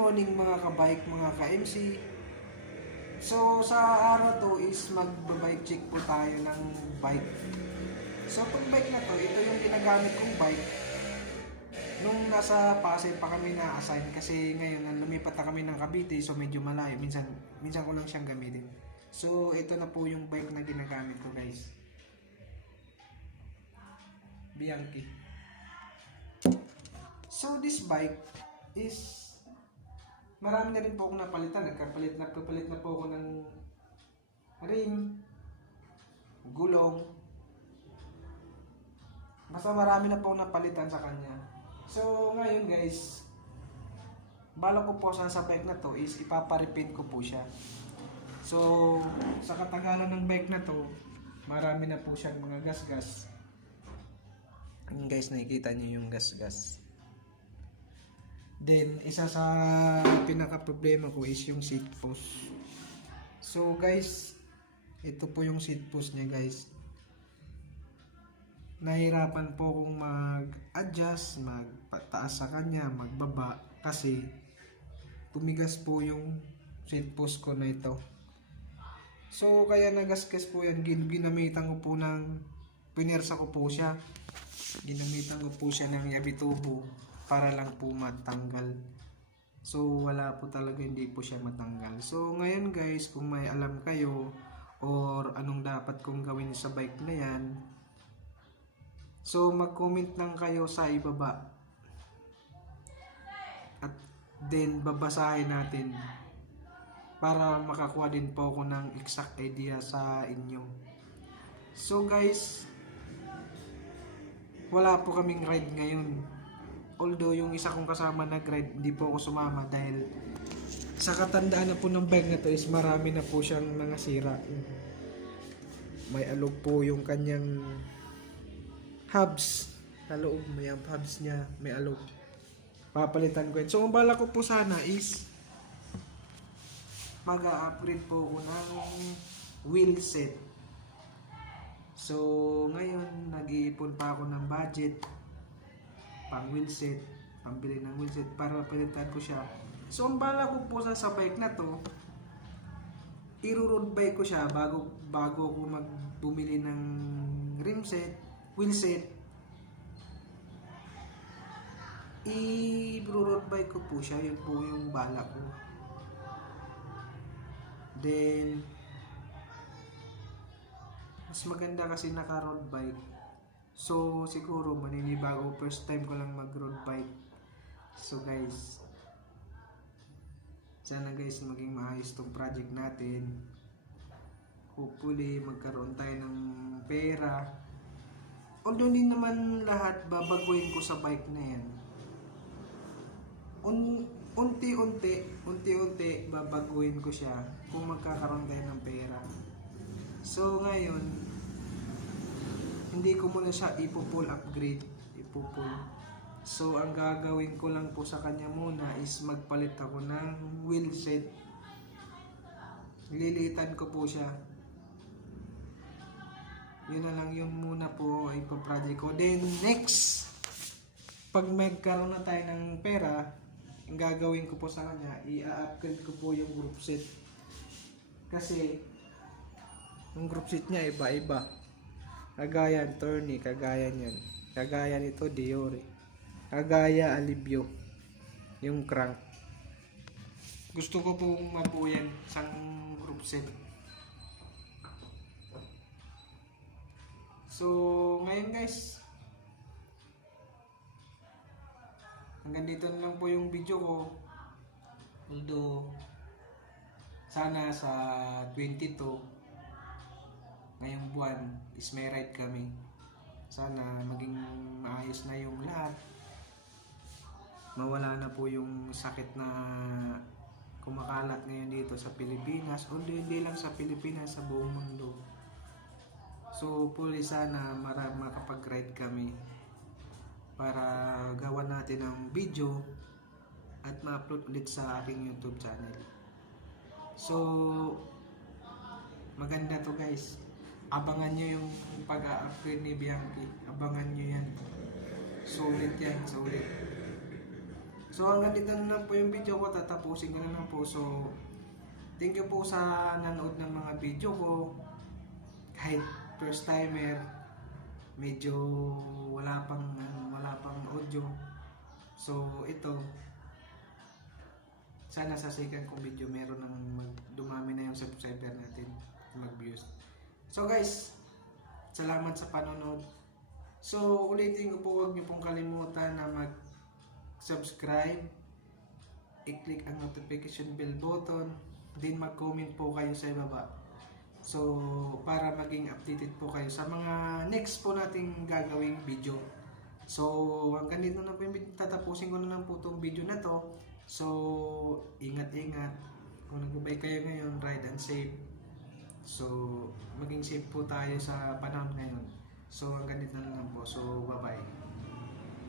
morning mga kabike, mga ka-MC. So sa araw to is mag-bike check po tayo ng bike. So itong bike na to, ito yung ginagamit kong bike nung nasa Pasay pa kami na-assign kasi ngayon lumipat na kami ng Cavite, so medyo malayo. Minsan ko lang siyang gamitin. So ito na po yung bike na ginagamit ko, guys. Bianchi. So this bike is marami na rin po akong napalitan. Nagpapalit na po ako ng rim, gulong. Basta marami na po akong napalitan sa kanya. So ngayon, guys, bala ko po sa bike na to is ipaparepaint ko po siya. So sa katagalan ng bike na to, marami na po siyang mga gas-gas. Guys, nakikita niyo yung gas-gas. Then, isa sa pinaka problema ko is yung seat post. So guys, ito po yung seat post niya, guys. Nahirapan po akong mag-adjust, magpataas sa kanya, magbaba, kasi tumigas po yung seat post ko na ito. So kaya nagasgas po yan. Ginamitan ko po ng, pinersa ko po siya. Ginamitan ko po siya ng Yabitubo para lang po matanggal. So wala po talaga, hindi po siya matanggal. So ngayon, guys, kung may alam kayo or anong dapat kong gawin sa bike na yan, so mag-comment lang kayo sa ibaba. At then babasahin natin para makakuha din po ako ng exact idea sa inyo. So guys, wala po kaming ride ngayon. Although yung isa kong kasama nag-ride, hindi po ako sumama dahil sa katandaan na po ng bike na to is marami na po siyang mga sira. May alog po yung kanyang hubs sa loob. May hubs niya, may alog. Papalitan ko yun. So ang bala ko po sana is mag-upgrade po ako ng wheel set. So ngayon nag-iipon pa ako ng budget pang wheel set, pambili ng wheel set para palitan ko siya. So ang bala ko po sa bike na to, i-road bike ko siya bago ako bumili ng rim set, wheel set. I-road bike ko po siya, yun po yung bala ko. Then mas maganda kasi naka-road bike. So siguro maninibago, first time ko lang mag-road bike. So guys, sana guys maging maayos tong project natin. Hopefully magkaroon tayo ng pera. Although hindi naman lahat babaguhin ko sa bike na yan. Unti-unti babaguhin ko siya kung magkakaroon tayo ng pera. So ngayon, hindi ko muna siya ipo-full upgrade, ipo-full. So ang gagawin ko lang po sa kanya muna is magpalit ako ng wheel set. Lilitan ko po siya. Yun na lang yung muna po ipo-project ko. Then next, pag magkaroon na tayo ng pera, ang gagawin ko po sa kanya, i-upgrade ko po yung group set. Kasi yung group set niya iba-iba. Kagaya Tourney, kagaya niyan. Kagaya nito Diore. Kagaya Alivio. Yung crank. Gusto ko pong mabuyan sang group set. So ngayon, guys, hanggang dito na lang po yung video ko. Although sana sa 22 ngayong buwan is may ride kami. Sana maging maayos na yung lahat. Mawala na po yung sakit na kumakalat ngayon dito sa Pilipinas. Hindi lang sa Pilipinas, sa buong mundo. So hopefully sana makapag-ride kami para gawan natin ng video at ma-upload ulit sa aking YouTube channel. So maganda to, guys. Abangan nyo yung pag-upgrade ni Bianchi. Abangan nyo yan. Sulit yan, sulit. So hanggang dito na lang po yung video ko, tatapusin ko na lang po. So thank you po sa nanood ng mga video ko. Kahit first timer, medyo wala pang audio. So ito, sana sa second kong video meron nang dumami na yung subscriber natin, mag-views. So guys, salamat sa panonood. So ulitin ko po, huwag niyo pong kalimutan na mag-subscribe, i-click ang notification bell button, din mag-comment po kayo sa ibaba. So para maging updated po kayo sa mga next po nating gagawing video. So hanggang dito na po yung video, tatapusin ko na lang po itong video na to. So ingat-ingat kung nagbabay kayo ngayon, ride and safe. So maging safe po tayo sa panahon ngayon. So hanggang dito na lang po. So bye bye.